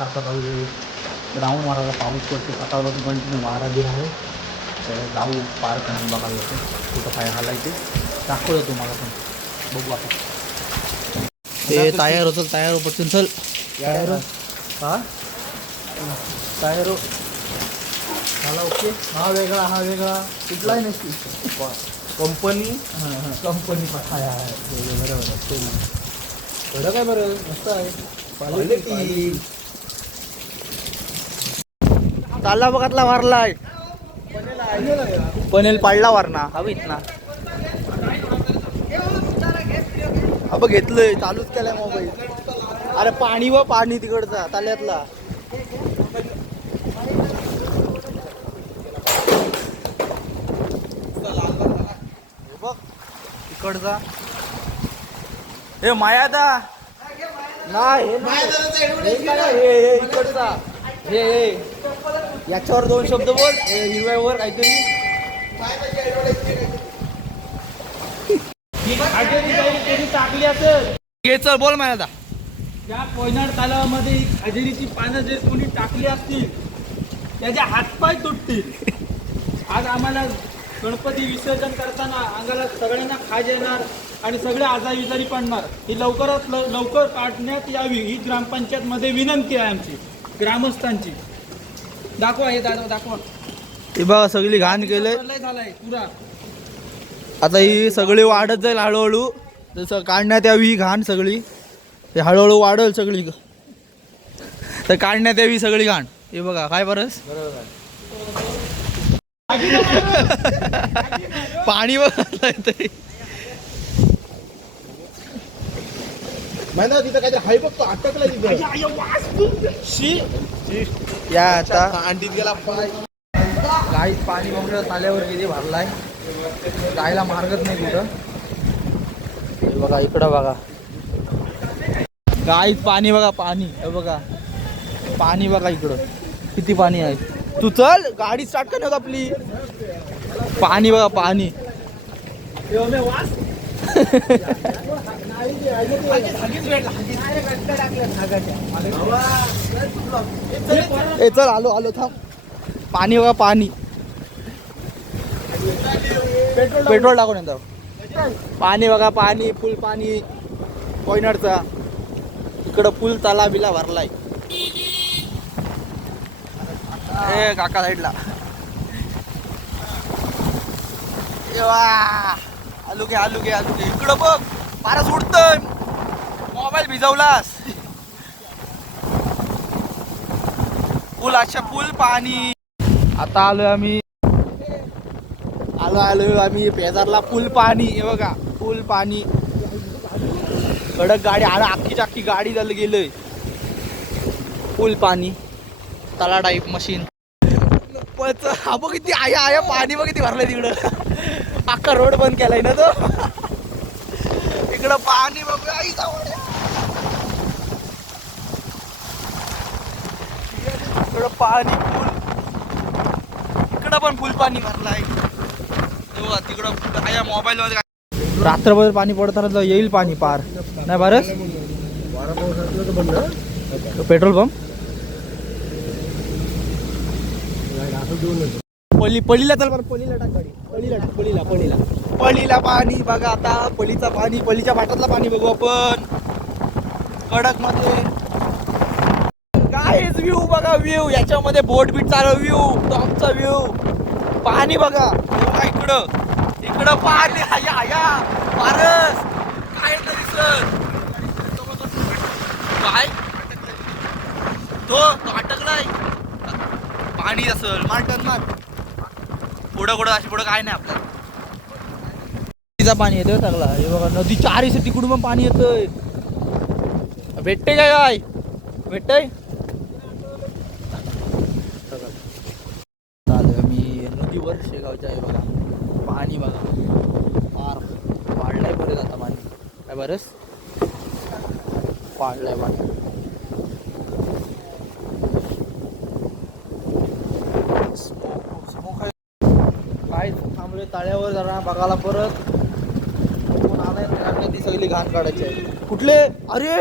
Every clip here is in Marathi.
आता ग्राउंड मारायला पाऊस पडते वातावरण कंटिन्यू वारा बी आहे. जाऊ पार करून बघायला येतो कुठं काय हालायचे दाखवलं तुम्हाला पण बघू आता. ते टायर होतं टायर पटकन चल टायर हा टायर झाला ओके. हा वेगळा कुठलाही नसती कंपनी कंपनी बरोबर बरं काय बरं मस्त आहे. चालला बघतला मारलाय पनेल पाडला वारणा हवीत ना. अब घेतलंय चालूच केलाय मोबाईल. अरे पाणी व पाणी तिकडचा ताल्यातला बघ तिकडचा हे मायादा नाही हे इकडचा हे याच्यावर दोन शब्द बोल हिरव्यावर काहीतरी. टाकली असेल चल बोल मायादा. त्या कोयनाड तलावामध्ये खजेरीची पानं जे कोणी टाकली असतील त्याचे हातपाय तुटतील. आज आम्हाला गणपती विसर्जन करताना अंगाला सगळ्यांना खाज येणार आणि सगळे आजारी पडणार. ही लवकरात लवकर काढण्यात यावी ही ग्रामपंचायत मध्ये विनंती आहे आमची ग्रामस्थांची. दाखवा हे दाखवा. हे बघा सगळी घाण केलंय झालाय पुरा. आता ही सगळी वाढत जाईल हळूहळू जसं काढण्यात यावी ही घाण सगळी. हे हळूहळू वाढल सगळी तर काढण्यात यावी सगळी घाण. हे बघा काय बरस पाणी बघा तरी माहिती तिथं काहीतरी हाय बघतो अटकला तिथं. या आता अंडीत गेला पाय. गाईत पाणी बघलं ताल्यावर किती भरलाय. गायला मार्गच नाही कुठं. हे बघा इकडं बघा गाईत पाणी बघा पाणी. हे बघा पाणी बघा इकडं किती पाणी आहे. तू चल गाडी स्टार्ट करण्यात आपली. पाणी बघा पाणी. ए चल आलो आलो थांब. पाणी बघा पाणी. पेट्रोल टाकून येतो. पाणी बघा पाणी फुल पाणी कोयनाडचा. इकडं फुल तला बिला भरलाय. ए काका साईडला आलू घे इकडं बघ पारा सुटतोय. मोबाईल भिजवलास. फुल अच्छा फुल पाणी. आता आलोय आम्ही पेजारला. फुल पाणी हे बघा फुल पाणी. कडक गाडी अख्खी गाडी झालं गेलंय. फुल पाणी तला टाईप मशीन. हा बघ किती आया पाणी बघ किती भरलंय तिकडं. अख्खा रोड बंद केलाय ना तो. इकडं पाणी बघ इकडं पाणी फुल. इकडं पण फुल पाणी भरलाय. तिकडं काय मोबाईल मध्ये रात्रभर पाणी पडताना येईल पाणी पार नाही बरस. पेट्रोल पंप पळीला चल बरं. पळीला टाक गाडी. पळीला पाणी बघा आता. पळीचा पाणी पळीच्या पाटातला पाणी बघू आपण. कडक मध्ये काय व्ह्यू बघा. व्ह्यू याच्यामध्ये बोट बीट चालू. व्ह्यू टॉपचा व्ह्यू. पाणी बघा इकडं पाणी आया पारस काय दिसत काय तो अटकलाय. पाणी असल मारटन मार. पुढं काय नाही आपल्याला. नदीचा पाणी येतोय सगळा. हे बघा नदी चारी तिकडून पण पाणी येतंय. भेटते काय भेटतंय. मी नदीवर शेगावच्या आहे बघा. पाणी बघा फार वाढलंय बरं. आता पाणी काय बरंच वाढलंय पाणी. काय थांबले ताळ्यावर जरा बघायला परत. कोण आलाय ती सगळी घाण काढायची आहे. कुठले अरे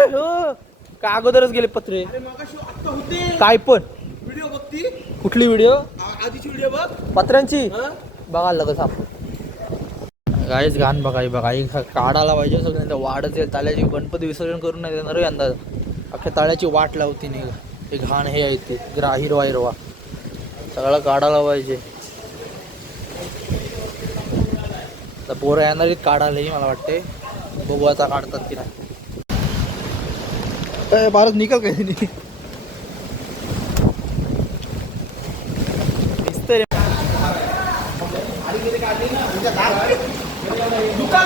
का अगोदरच गेले पत्रे अरे मगाशी आत्ता होते काय पण व्हिडिओ बघती कुठली व्हिडिओ आधीची व्हिडिओ बघ पत्र्यांची हं? बघायला लागत आपण गाईच घाण बघा ही बघा ही काढायला पाहिजे सगळं वाढत येईल ताल्याची गणपती विसर्जन करून नाही देणार अंदाज अख्ख्या ताळ्याची वाट लावती नाही हे घाण हे आहे ते हिरवा हिरवा सगळं काढायला पाहिजे तर पोरं येणारी काढायलाही मला वाटते बघू आता काढतात की नाही भारत निकल काही नाही दिसतंय रे. दुकान